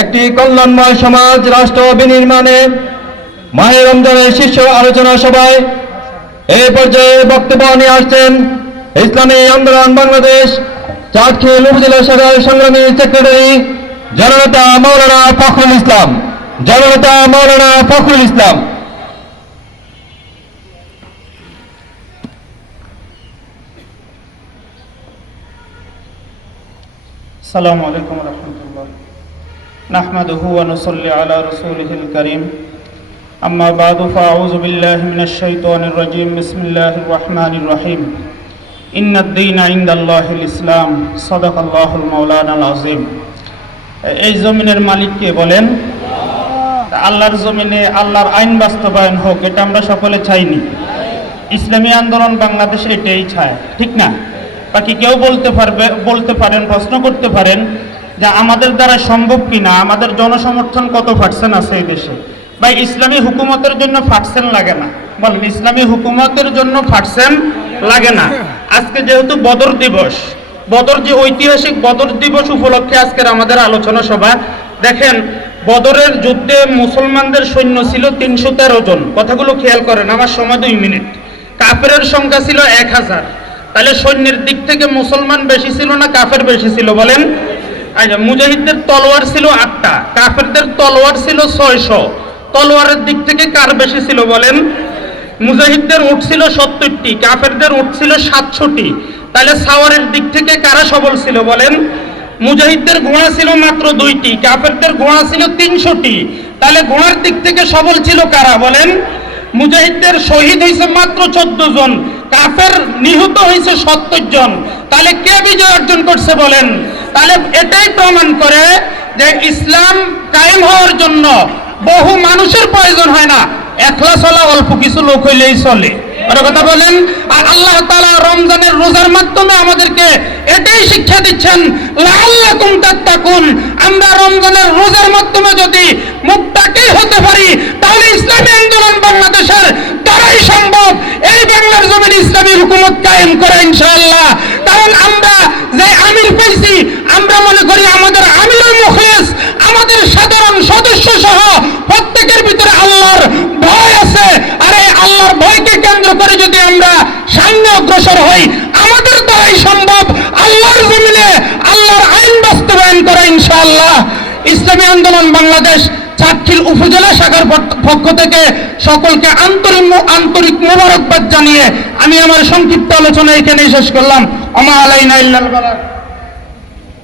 একটি কল্যাণময় সমাজ রাষ্ট্র বিনির্মাণে মাহে রমজানের শীর্ষ আলোচনা সভায় এই পর্যায়ে বক্তব্য নিয়ে আসছেন ইসলামী আন্দোলন বাংলাদেশ চাটখিল উপজেলা শাখার সংগ্রামী সেক্রেটারি জননেতা মাওলানা ফখরুল ইসলাম। জননেতা মাওলানা ফখরুল ইসলাম। আসসালামু আলাইকুম ওয়া রাহমাতুল্লাহ। নাহমাদুহু ওয়া নুসাল্লি আলা রাসূলিহিল কারীম। আম্মা বা'দু ফাআউযু বিল্লাহি মিনাশ শাইতানির রাজীম। বিসমিল্লাহির রাহমানির রহিম। ইন্নাদ দীনা ইনদাল্লাহিল ইসলাম। সাদাকাল্লাহুল মাওলানাল আযীম। এই জমিনের মালিক কে বলেন? আল্লাহর জমিনে আল্লাহর আইন বাস্তবায়ন হোক, এটা আমরা সকলে চাইনি। ইসলামী আন্দোলন বাংলাদেশ এটাই চায়, ঠিক না? বাকি কেউ বলতে পারেন, প্রশ্ন করতে পারেন যে আমাদের দ্বারা সম্ভব কিনা, আমাদের জনসমর্থন কত পার্সেন্ট আছে এই দেশে, বা ইসলামী হুকুমতের জন্য পার্সেন্ট লাগে না। বলেন, ইসলামী হুকুমতের জন্য পার্সেন্ট লাগে না। আজকে যেহেতু বদর দিবস, বদর যে ঐতিহাসিক বদর দিবস উপলক্ষে আজকের আমাদের আলোচনা সভা। দেখেন, বদরের যুদ্ধে মুসলমানদের সৈন্য ছিল 313 জন। কথাগুলো খেয়াল করেন, আমার সময় 2 মিনিট। কাফেরের সংখ্যা ছিল 1000। তাহলে সৈন্যের দিক থেকে মুসলমান বেশি ছিল না কাফের বেশি ছিল? বলেন। আচ্ছা, মুজাহিদদের তলোয়ার ছিল 8টা, কাফেরদের তলোয়ার ছিল 600। তলোয়ারের দিক থেকে কার বেশি ছিল বলেন? মুজাহিদদের উট ছিল 70টি, কাফেরদের উট ছিল 700টি। তাহলে সাওয়ারের দিক থেকে কারা সবল ছিল বলেন? মুজাহিদদের ঘোড়া ছিল মাত্র 2টি, কাফেরদের ঘোড়া ছিল 300টি। তাহলে ঘোড়ার দিক থেকে সবল ছিল কারা বলেন? মুজাহিদদের শহীদ হয়েছে মাত্র 14 জন, কাফের নিহত হয়েছে 70 জন। তাহলে কে বিজয় অর্জন করছে বলেন? তাহলে এটাই প্রমাণ করে যে ইসলাম কায়েম হওয়ার জন্য বহু মানুষের প্রয়োজন হয় না, একলা চলা অল্প কিছু লোক হইলেই চলে। ওর কথা বলেন। আর আল্লাহ তাআলা রমজানের রোজার মাধ্যমে আমাদেরকে এটাই শিক্ষা দিচ্ছেন, লাআল্লাকুম তাত্তাকুন। আমরা রমজানের রোজার মাধ্যমে যদি মুত্তাকি হতে পারি, তাহলে ইসলামী আন্দোলন বাংলাদেশের দ্বারাই সম্ভব এই বাংলার জমিনে ইসলামী হুকুমত কায়েম করা ইনশাআল্লাহ। কারণ আমরা যে আমির পেয়েছি, আমরা মনে করি আমাদের আমিরুল মুখলিস, আমাদের সাধারণ সদস্য সহ প্রত্যেকের ভিতরে আল্লাহর ভয় আছে। আর এই আল্লাহর ভয়কে কেন্দ্র করে যদি আমরা সামনে অগ্রসর হই, আমাদের দ্বারাই সম্ভব আল্লাহর জমিনে আল্লাহর আইন বাস্তবায়ন করা ইনশাআল্লাহ। ইসলামী আন্দোলন বাংলাদেশ চাটখিল উপজেলা শাখার পক্ষ থেকে সকলকে আন্তরিক মোবারকবাদ জানিয়ে আমি আমার সংক্ষিপ্ত আলোচনা এখানেই শেষ করলাম। ওমা আলাইনা ইল্লাল বালাগ।